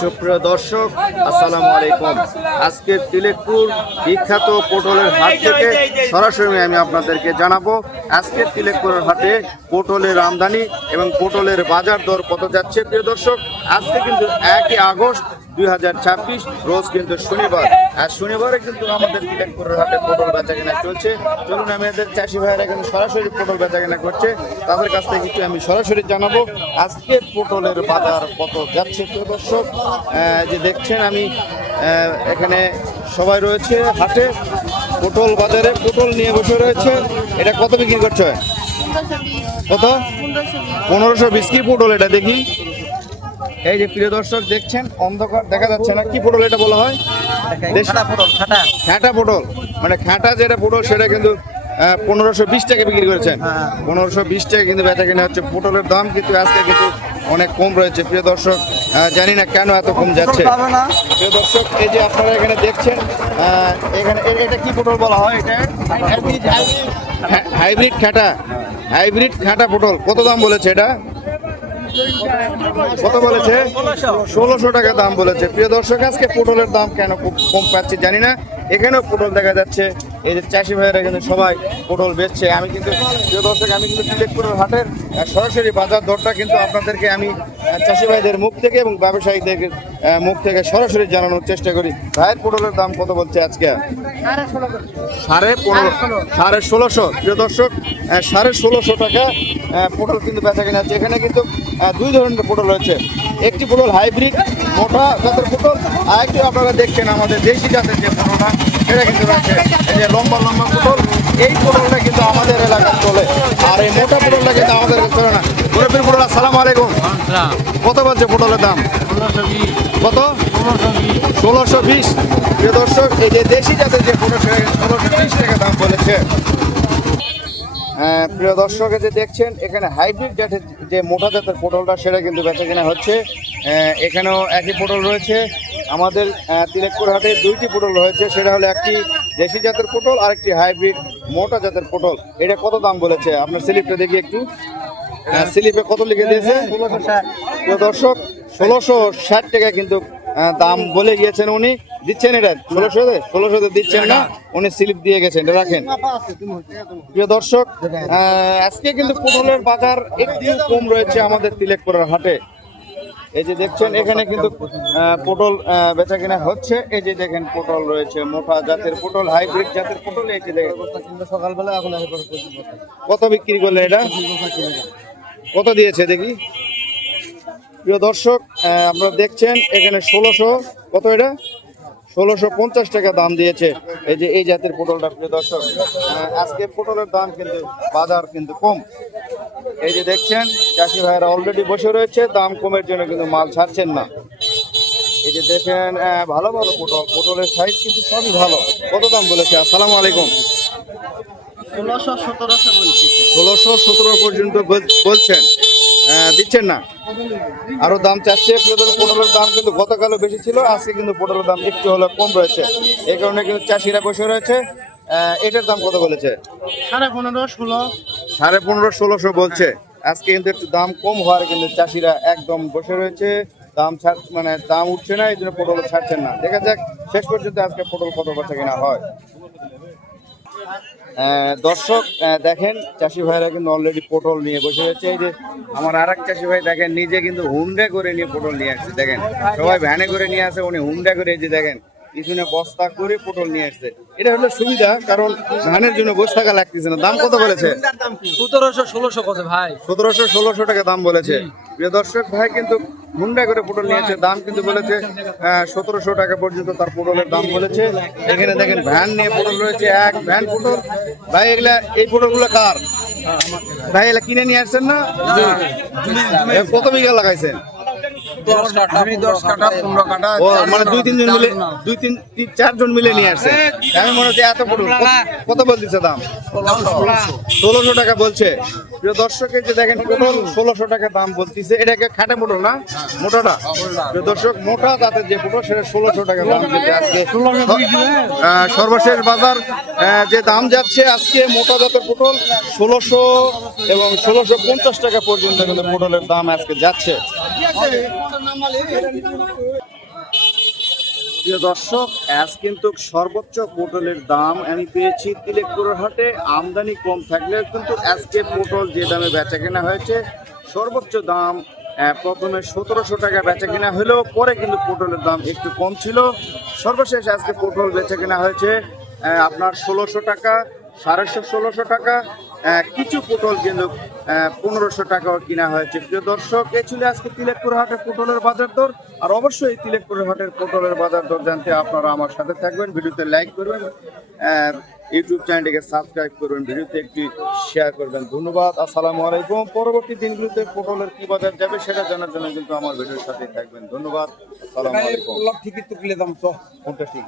সুপ্রিয় দর্শক, আসসালামু আলাইকুম। আজকে তিলেকপুর বিখ্যাত পটলের হাট থেকে সরাসরি আমি আপনাদেরকে জানাবো আজকে তিলেকপুরের হাটে পটলের আমদানি এবং পটলের বাজার দর কত যাচ্ছে। প্রিয় দর্শক, আজকে কিন্তু 1 আগস্ট 2026 রোজ কিন্তু শনিবার। আর শনিবারে কিন্তু আমাদের তিলেকপুরের হাটে পটল বেচা কেনা চলছে। চলুন আমাদের চাষি ভাইয়েরা কিন্তু সরাসরি পটল বেচা কেনা করছে, তাদের কাছ থেকে কিন্তু আমি সরাসরি জানাবো আজকে পটলের বাজার কত যাচ্ছে। প্রিয় দর্শক, যে দেখছেন আমি এখানে সবাই রয়েছে হাটে, পটল বাজারে পটল নিয়ে বসে রয়েছে। এটা কত বিক্রি করছে? কত? 1520। কি পটল এটা দেখি? এই যে প্রিয় দর্শক দেখছেন, অন্ধকার দেখা যাচ্ছে না, কি পটল এটা বলা হয়? খাঁটা পটল, মানে খাঁটা যেটা পটল সেটা কিন্তু 1520 টাকা বিক্রি করেছেন। 1520 টাকা কিন্তু বেচা কিনা হচ্ছে। পটলের দাম কিন্তু আজকে কিন্তু অনেক কম রয়েছে। প্রিয় দর্শক, জানি না কেন এত কম যাচ্ছে। প্রিয় দর্শক, এই যে আপনারা এখানে দেখছেন, এখানে এটা কি পটল বলা হয়? এটা হাইব্রিড খাঁটা পটল। কত দাম বলেছে এটা? কত বলেছে? 1600 টাকা দাম বলেছে। প্রিয় দর্শক, আজকে পটলের দাম কেন খুব কম পাচ্ছি জানি না। এখানেও পটল দেখা যাচ্ছে, এই যে চাষি ভাইয়েরা কিন্তু সবাই পটল বেচছে। আমি কিন্তু প্রিয় দর্শক, আমি কিন্তু তিলেকপুরের হাটের সরাসরি বাজার দরটা কিন্তু আপনাদেরকে আমি চাষি ভাইদের মুখ থেকে এবং ব্যবসায়ীদের মুখ থেকে সরাসরি জানানোর চেষ্টা করি। ভাইয়ের পটলের দাম কত বলছে আজকে? 1650। প্রিয় দর্শক, 1650 টাকা পটল কিন্তু বেচা কিনা হচ্ছে। এখানে কিন্তু দুই ধরনের পটল রয়েছে। একটি পটল হাইব্রিড মোটা জাতের পটল, আর একটি আপনারা দেখছেন আমাদের দেশি জাতের যে পটলটা সেটা কিন্তু রয়েছে। এই যে লম্বা লম্বা পটল, এই পটলটা কিন্তু আমাদের এলাকায় চলে, আর এই মোটা পটলটা কিন্তু আমাদের চলে না। মুরব্বির পটল, আসসালামু আলাইকুম। কত বলছে পটলের দাম? কত? 1620। প্রিয় দর্শক, এই যে দেশি জাতের যে পটল সেটা 1620 টাকা দাম বলেছে। প্রিয় দর্শক, যে দেখছেন এখানে হাইব্রিড জাতের যে মোটা জাতের পটলটা সেটা কিন্তু বেচা কেনা হচ্ছে। এখানেও একই পটল রয়েছে। আমাদের তিলেকপুর হাটে দুইটি পটল রয়েছে, সেটা হলো একটি দেশি জাতের পটল আর একটি হাইব্রিড মোটা জাতের পটল। এটা কত দাম বলেছে? আপনার স্লিপটা দেখি একটু। স্লিপে কত লিখে দিয়েছে? প্রিয় দর্শক, 1660 টাকা কিন্তু দাম বলে গিয়েছেন উনি। দিচ্ছেন এটা 1600 দিচ্ছেন না, উনি স্লিপ দিয়ে গেছেন, এটা রাখেন। প্রিয় দর্শক, আজকে কিন্তু পটলের বাজার একটু কম রয়েছে আমাদের তিলেকপুরের হাটে। এই যে দেখছেন এখানে কিন্তু পটল বেচা কিনা হচ্ছে। এই যে দেখেন পটল রয়েছে, মোটা জাতের পটল, হাইব্রিড জাতের পটল। এই যে দেখেন সকালবেলা এখন কত বিক্রি করলেন? এটা কত দিয়েছে দেখি। প্রিয় দর্শক, আপনারা দেখছেন এখানে 1600, কত এটা? 1650 টাকা দাম দিয়েছে এই যে এই জাতের পটলটা। প্রিয় দর্শক, আজকে পটলের দাম কিন্তু বাজার কিন্তু কম। এই যে দেখছেন চাষি ভাইয়েরা অলরেডি বসে রয়েছে, দাম কমের জন্য কিন্তু মাল ছাড়ছেন না। এই যে দেখেন ভালো ভালো পটল, পটলের সাইজ কিন্তু সবই ভালো। কত দাম বলেছে? আসসালামু আলাইকুম। 1617 পর্যন্ত বলছেন, দিচ্ছেন না, আরো দাম চাচ্ছে। পটলের দাম কিন্তু গতকালও বেশি ছিল, আজকে কিন্তু পটলের দাম একটু হলো কম রয়েছে। এই কারণে কিন্তু চাষিরা বসে রয়েছে। এটার দাম কত বলেছে? 15,500-1600 বলছে। আজকে কিন্তু একটু দাম কম হওয়ার কিন্তু চাষিরা একদম বসে রয়েছে, দাম মানে দাম উঠছে না, এই জন্য পটল ছাড়ছেন না। দেখা যাক শেষ পর্যন্ত আজকে পটল কত বেচা কিনা হয়। দর্শক দেখেন চাষি ভাইরা কিন্তু অলরেডি পটল নিয়ে বসে রয়েছে। এই যে আমার আর এক চাষি ভাই দেখেন, নিজে কিন্তু হুন্ডা করে নিয়ে পটল নিয়ে আসছে। দেখেন সবাই ভ্যানে করে নিয়ে আসে, উনি হুন্ডা করে, এই যে দেখেন পিছনে বস্তা করে পটল নিয়ে আসছে। এটা হলো সুবিধা, কারণ ধানের জন্য বসে থাকা লাগতেছে না। দাম কত বলেছে? 1700-1600 কত ভাই? 1700-1600 টাকা দাম বলেছে। প্রিয় দর্শক, ভাই কিন্তু হুন্ডা করে পটল নিয়েছে, দাম কিন্তু বলেছে 1700 টাকা পর্যন্ত তার পটলের দাম বলেছে। এখানে দেখেন ভ্যান নিয়ে পটল রয়েছে, এক ভ্যান পটল। ভাই এগুলা, এই পটলগুলো কার ভাই? এগুলা কিনে নিয়ে আসছেন না? কত বিঘা লাগাইছেন? 10 কাঠা 15 কাঠা। ও মানে 2-3 জন মিলে, 2-3-4 জন মিলে নিয়ে আসছে। আমি মনে হচ্ছে এত পটল। কত বলতেছে দাম? 1600 টাকা বলছে। প্রিয় দর্শক এই যে দেখেন পটল 1600 টাকা দাম বলতিছে, এটাকে খাটে পটল না মোটাটা? প্রিয় দর্শক মোটা জাতের যে পটল সেটা 1600 টাকা দাম যেতে আজকে সর্বশেষ বাজার যে দাম যাচ্ছে আজকে মোটা জাতের পটল 1600 এবং 1650 টাকা পর্যন্ত কিন্তু পটলের দাম আজকে যাচ্ছে। প্রিয় দর্শক আজ কিন্তু সর্বোচ্চ পটলের দাম আমি পেয়েছি তিলেকপুরের হাটে। আমদানি কম থাকলেও কিন্তু আজকে পটল যে দামে বেচা কেনা হয়েছে সর্বোচ্চ দাম প্রথমে 1700 টাকা বেচা কেনা হলেও পরে কিন্তু পটলের দাম একটু কম ছিল। সর্বশেষ আজকে পটল বেচা কেনা হয়েছে আপনার 1600 টাকা, 1650 টাকা, কিছু পটল কিন্তু 1500 টাকাও কিনা হয়েছে। প্রিয় দর্শক এই ছিল আজকে তিলেকপুর হাটের পটলের বাজার দর। আর অবশ্যই তিলেকপুর হাটের পটলের বাজার দর জানতে আপনারা আমার সাথে থাকবেন, ভিডিওতে লাইক করবেন, ইউটিউব চ্যানেলটিকে সাবস্ক্রাইব করবেন, ভিডিওতে একটি শেয়ার করবেন। ধন্যবাদ, আসসালামু আলাইকুম। পরবর্তী দিনগুলোতে পটলের কি বাজার যাবে সেটা জানার জন্য কিন্তু আমার ভিডিওর সাথেই থাকবেন। ধন্যবাদ, আসসালামু আলাইকুম। টিকিট তো কিনে দাম তো কোনটা ঠিক?